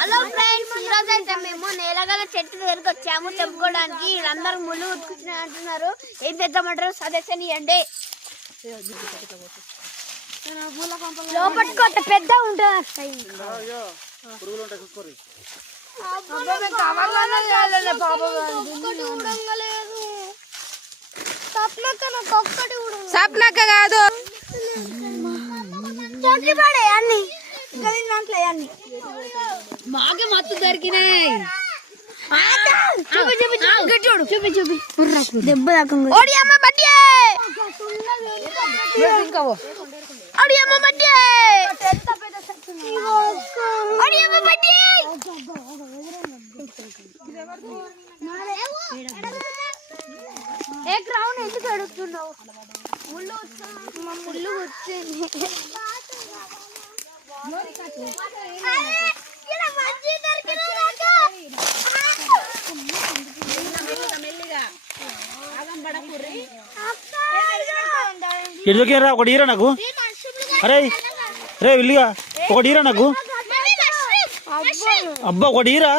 Hello friends, ఈరోజు అయితే మేము నేలగల చెట్టు దగ్గరకు వచ్చాము చెప్పుకోవడానికి. వీళ్ళందరూ ముళ్ళు ఉతుకుతున్నా అంటున్నారు. ఏం తెద్దామంటారు? సజెషన్ ఇవ్వండి. లోపట్టుకోట పెద్ద ఉంటుంది. సప్నక్క కాదు, అన్ని మాకే మత్తు దొరికినాయి. చూపి దెబ్బ దాకా ఏ క్రౌన్ ఎందుకు అడుగుతున్నావు? ముళ్ళు వచ్చింది. ఎడుదోకిరా ఒకటి ఈరా నాకు. అరే రే విల్లిగా ఒకటి ఈరా నాకు. అబ్బా ఒకటి ఈరా.